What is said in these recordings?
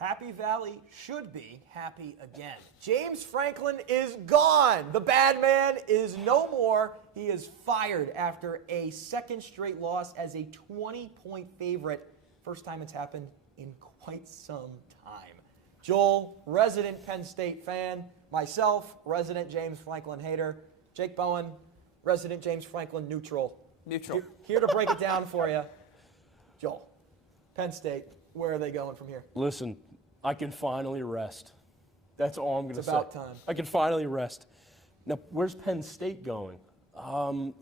Happy Valley should be happy again. James Franklin is gone. The bad man is no more. He is fired after a second straight loss as a 20-point favorite. First time it's happened in quite some time. Joel, resident Penn State fan. Myself, resident James Franklin hater. Jake Bowen, resident James Franklin neutral. Here to break it down for you. Joel, Penn State, where are they going from here? Listen, I can finally rest. That's all I'm going to say. It's about time. I can finally rest. Now, where's Penn State going?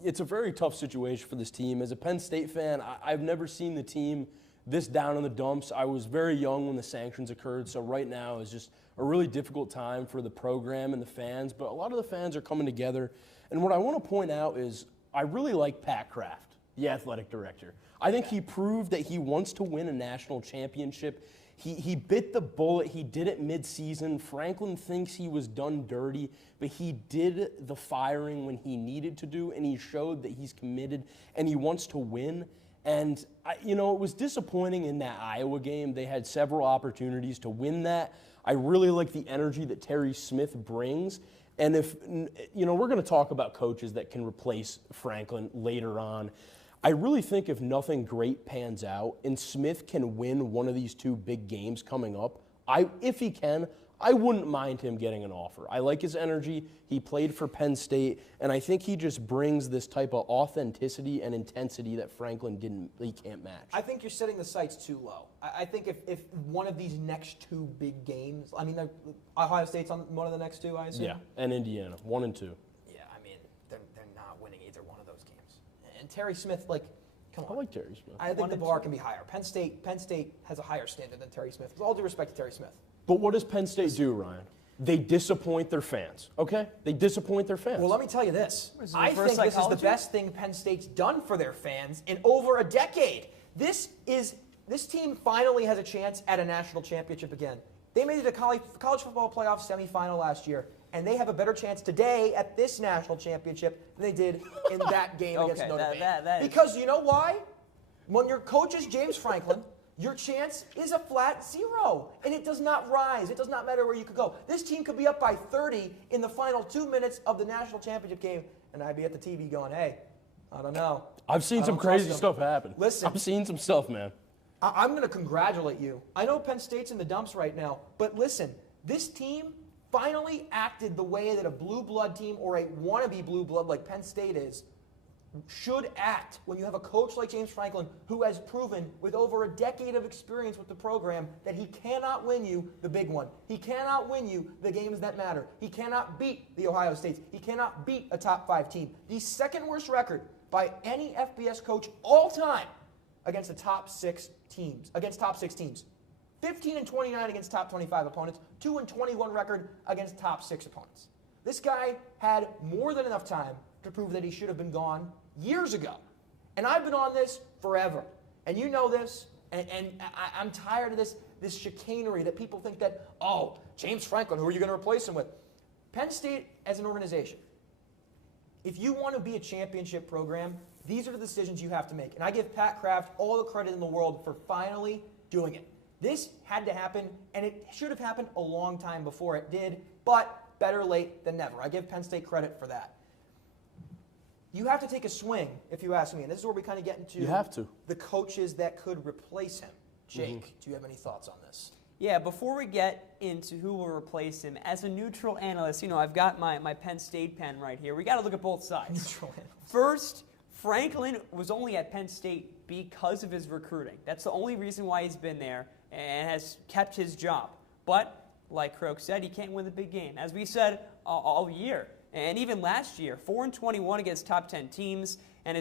It's a very tough situation for this team. As a Penn State fan, I've never seen the team this down in the dumps. I was very young when the sanctions occurred, so right now is just a really difficult time for the program and the fans, but a lot of the fans are coming together. And what I want to point out is I really like Pat Kraft, the athletic director. I think he proved that he wants to win a national championship. He bit the bullet. He did it midseason. Franklin thinks he was done dirty, but he did the firing when he needed to do, and he showed that he's committed and he wants to win. And, it was disappointing in that Iowa game. They had several opportunities to win that. I really like the energy that Terry Smith brings. And if, we're going to talk about coaches that can replace Franklin later on. I really think if nothing great pans out and Smith can win one of these two big games coming up, if he can, I wouldn't mind him getting an offer. I like his energy. He played for Penn State, and I think he just brings this type of authenticity and intensity that Franklin he can't match. I think you're setting the sights too low. I think if one of these next two big games, Ohio State's on one of the next two, I assume? Yeah, and Indiana, 1 and 2. Yeah, they're not winning either one of those games. And Terry Smith, come on. I like Terry Smith. I think the bar can be higher. Penn State has a higher standard than Terry Smith. With all due respect to Terry Smith. But what does Penn State do, Ryan? They disappoint their fans, okay? They disappoint their fans. Well, let me tell you this. I think this is the best thing Penn State's done for their fans in over a decade. This team finally has a chance at a national championship again. They made it to college football playoff semifinal last year, and they have a better chance today at this national championship than they did in that game against Notre Dame. Because you know why? When your coach is James Franklin, your chance is a flat 0, and it does not rise. It does not matter where you could go. This team could be up by 30 in the final 2 minutes of the national championship game, and I'd be at the TV going, hey, I don't know. I've seen some crazy stuff happen. Listen. I've seen some stuff, man. I'm going to congratulate you. I know Penn State's in the dumps right now, but listen, this team finally acted the way that a blue blood team or a wannabe blue blood like Penn State is should act when you have a coach like James Franklin who has proven with over a decade of experience with the program that he cannot win you the big one. He cannot win you the games that matter. He cannot beat the Ohio States. He cannot beat a top 5 team. The second worst record by any FBS coach all time against the top 6 teams. 15-29 against top 25 opponents, 2-21 record against top 6 opponents. This guy had more than enough time to prove that he should have been gone years ago. And I've been on this forever. And you know this, and I'm tired of this chicanery that people think that, James Franklin, who are you going to replace him with? Penn State as an organization, if you want to be a championship program, these are the decisions you have to make. And I give Pat Kraft all the credit in the world for finally doing it. This had to happen, and it should have happened a long time before it did, but better late than never. I give Penn State credit for that. You have to take a swing, if you ask me, and this is where we kind of get into the coaches that could replace him. Jake, do you have any thoughts on this? Yeah, before we get into who will replace him, as a neutral analyst, I've got my Penn State pen right here. We got to look at both sides. Neutral analyst. First, Franklin was only at Penn State because of his recruiting. That's the only reason why he's been there and has kept his job. But, like Croke said, he can't win the big game. As we said all year, and even last year, 4-21 against top 10 teams, and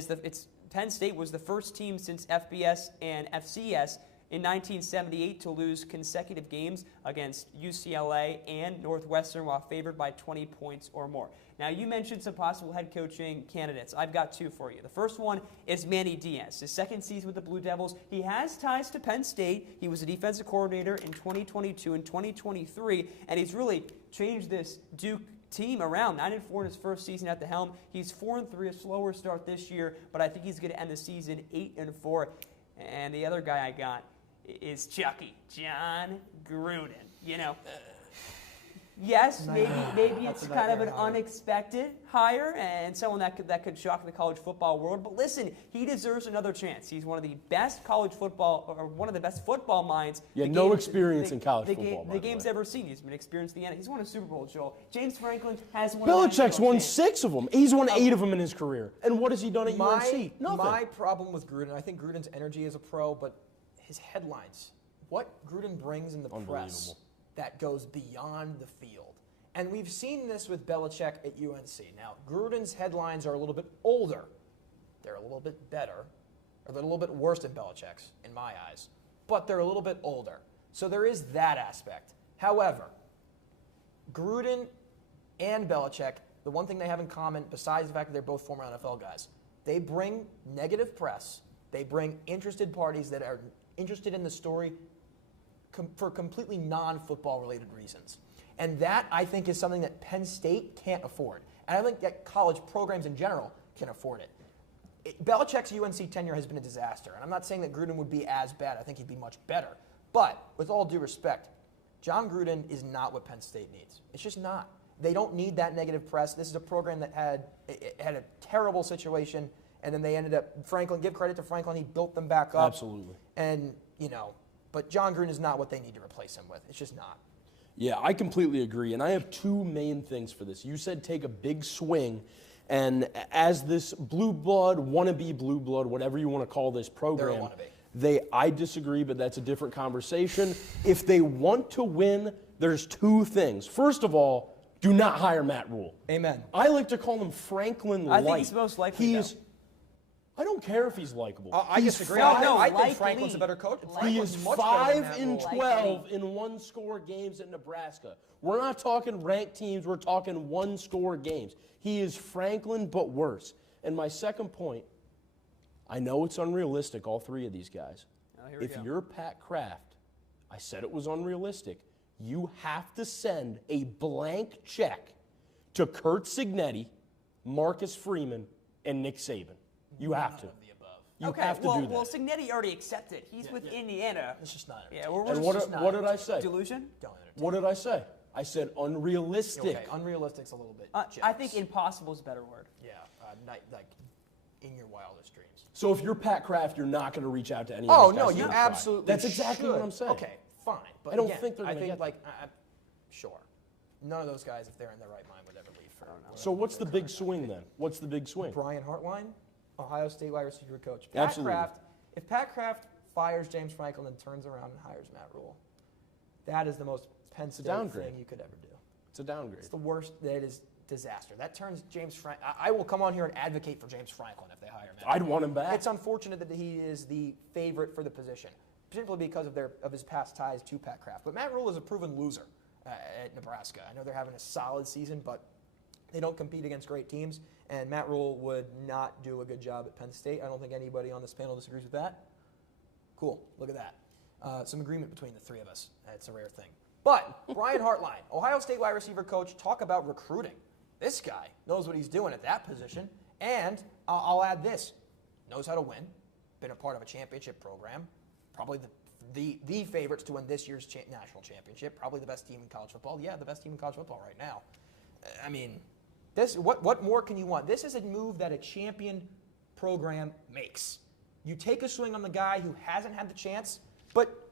Penn State was the first team since FBS and FCS in 1978 to lose consecutive games against UCLA and Northwestern while favored by 20 points or more. Now, you mentioned some possible head coaching candidates. I've got 2 for you. The first one is Manny Diaz. His second season with the Blue Devils, he has ties to Penn State. He was a defensive coordinator in 2022 and 2023, and he's really changed this Duke team around. 9-4 in his first season at the helm. He's 4-3, a slower start this year, but I think he's going to end the season 8-4. And the other guy I got is Chucky, John Gruden. Yes, maybe it's kind of an unexpected hire and someone that could shock the college football world. But listen, he deserves another chance. He's one of the best college football, or one of the best football minds. Yeah, no experience in college football. The game's ever seen. He's been experienced in the NFL. He's won a Super Bowl, Joel. James Franklin has won. Belichick's won 6 of them. He's won 8 of them in his career. And what has he done at UNC? Nothing. My problem with Gruden, I think Gruden's energy as a pro, but his headlines, what Gruden brings in the press that goes beyond the field. And we've seen this with Belichick at UNC. Now, Gruden's headlines are a little bit older. They're a little bit better, or they're a little bit worse than Belichick's, in my eyes. But they're a little bit older. So there is that aspect. However, Gruden and Belichick, the one thing they have in common, besides the fact that they're both former NFL guys, they bring negative press. They bring interested parties that are interested in the story for completely non-football related reasons. And that, I think, is something that Penn State can't afford. And I think that college programs in general can afford it. Belichick's UNC tenure has been a disaster. And I'm not saying that Gruden would be as bad. I think he'd be much better. But with all due respect, John Gruden is not what Penn State needs. It's just not. They don't need that negative press. This is a program that had a terrible situation, and then they ended up, give credit to Franklin, he built them back up. Absolutely. And, but John Gruden is not what they need to replace him with. It's just not. Yeah, I completely agree, and I have 2 main things for this. You said take a big swing, and as this blue blood, wannabe blue blood, whatever you want to call this program, I disagree, but that's a different conversation. If they want to win, there's 2 things. First of all, do not hire Matt Rule. Amen. I like to call him Franklin Light. I think he's most likely. I don't care if he's likable. I disagree. I think Franklin's a better coach. He is 5-12 in 1-score games at Nebraska. We're not talking ranked teams. We're talking 1-score games. He is Franklin, but worse. And my second point, I know it's unrealistic, all 3 of these guys. If you're Pat Kraft, I said it was unrealistic. You have to send a blank check to Kurt Cignetti, Marcus Freeman, and Nick Saban. You have to. You have to do that. Well, Cignetti already accepted. He's with Indiana. It's just not. Yeah, and what did I say? Delusion? What did I say? I said unrealistic. Okay, unrealistic's a little bit. I think impossible is a better word. Yeah, like in your wildest dreams. So if you're Pat Kraft, you're not going to reach out to any of these guys. Oh, no, you absolutely That's exactly what I'm saying. Okay, fine. But I don't think they're going to get sure. None of those guys, if they're in their right mind, would ever leave for. So what's the big swing then? What's the big swing? Brian Hartline, Ohio State wide receiver coach. Absolutely. If Pat Kraft fires James Franklin and turns around and hires Matt Rule, that is the most Penn State thing you could ever do. It's a downgrade. It's the worst. That is disaster. That turns James Franklin. I will come on here and advocate for James Franklin if they hire him. I'd want him back. It's unfortunate that he is the favorite for the position, particularly because of his past ties to Pat Kraft. But Matt Rule is a proven loser at Nebraska. I know they're having a solid season, but they don't compete against great teams. And Matt Rule would not do a good job at Penn State. I don't think anybody on this panel disagrees with that. Cool. Look at that. Some agreement between the 3 of us. It's a rare thing. But Brian Hartline, Ohio State wide receiver coach, talk about recruiting. This guy knows what he's doing at that position. And I'll add this. Knows how to win. Been a part of a championship program. Probably the favorites to win this year's national championship. Probably the best team in college football. Yeah, the best team in college football right now. I mean, what more can you want? This is a move that a champion program makes. You take a swing on the guy who hasn't had the chance, but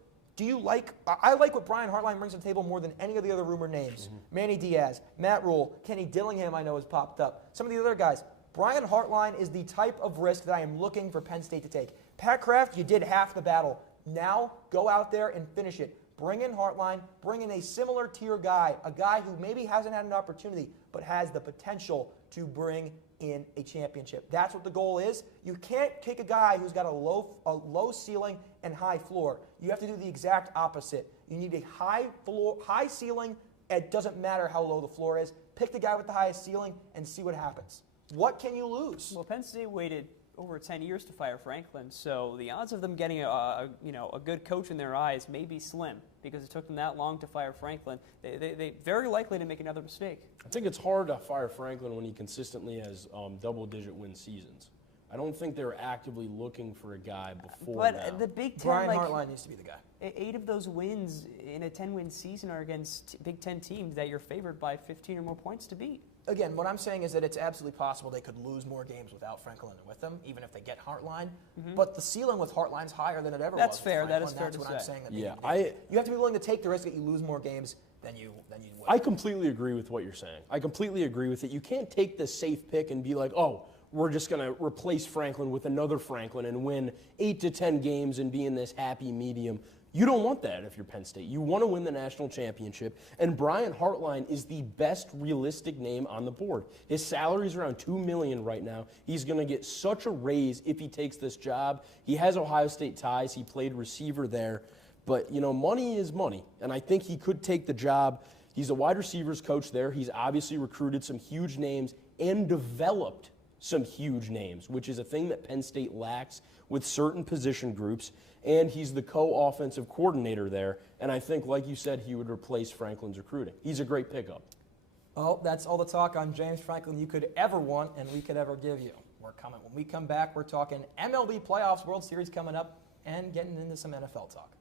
I like what Brian Hartline brings to the table more than any of the other rumored names. Mm-hmm. Manny Diaz, Matt Rule, Kenny Dillingham I know has popped up. Some of the other guys. Brian Hartline is the type of risk that I am looking for Penn State to take. Pat Kraft, you did half the battle. Now go out there and finish it. Bring in Hartline, bring in a similar tier guy, a guy who maybe hasn't had an opportunity but has the potential to bring in a championship. That's what the goal is. You can't take a guy who's got a low ceiling and high floor. You have to do the exact opposite. You need a high ceiling. It doesn't matter how low the floor is. Pick the guy with the highest ceiling and see what happens. What can you lose? Well, Penn State waited over 10 years to fire Franklin, so the odds of them getting a good coach in their eyes may be slim because it took them that long to fire Franklin. They very likely to make another mistake. I think it's hard to fire Franklin when he consistently has double-digit win seasons. I don't think they were actively looking for a guy before But now. the Big Ten, Brian like, Hartline needs to be the guy. 8 of those wins in a 10-win season are against Big Ten teams that you're favored by 15 or more points to beat. Again, what I'm saying is that it's absolutely possible they could lose more games without Franklin and with them, even if they get Hartline. But the ceiling with Hartline's higher than it ever That's was. fair. With That Franklin. is fair That's to what I'm say. saying. That Yeah, you have to be willing to take the risk that you lose more games than you would. I completely agree with what you're saying. I completely agree with it. You can't take the safe pick and be like, oh, we're just going to replace Franklin with another Franklin and win 8 to 10 games and be in this happy medium. You don't want that if you're Penn State. You want to win the national championship, and Brian Hartline is the best realistic name on the board. His salary is around $2 million right now. He's going to get such a raise if he takes this job. He has Ohio State ties. He played receiver there. But, you know, money is money, and I think he could take the job. He's a wide receivers coach there. He's obviously recruited some huge names and developed some huge names, which is a thing that Penn State lacks with certain position groups. And he's the co-offensive coordinator there. And I think, like you said, he would replace Franklin's recruiting. He's a great pickup. Well, that's all the talk on James Franklin you could ever want and we could ever give you. We're coming. When we come back, we're talking MLB playoffs, World Series coming up, and getting into some NFL talk.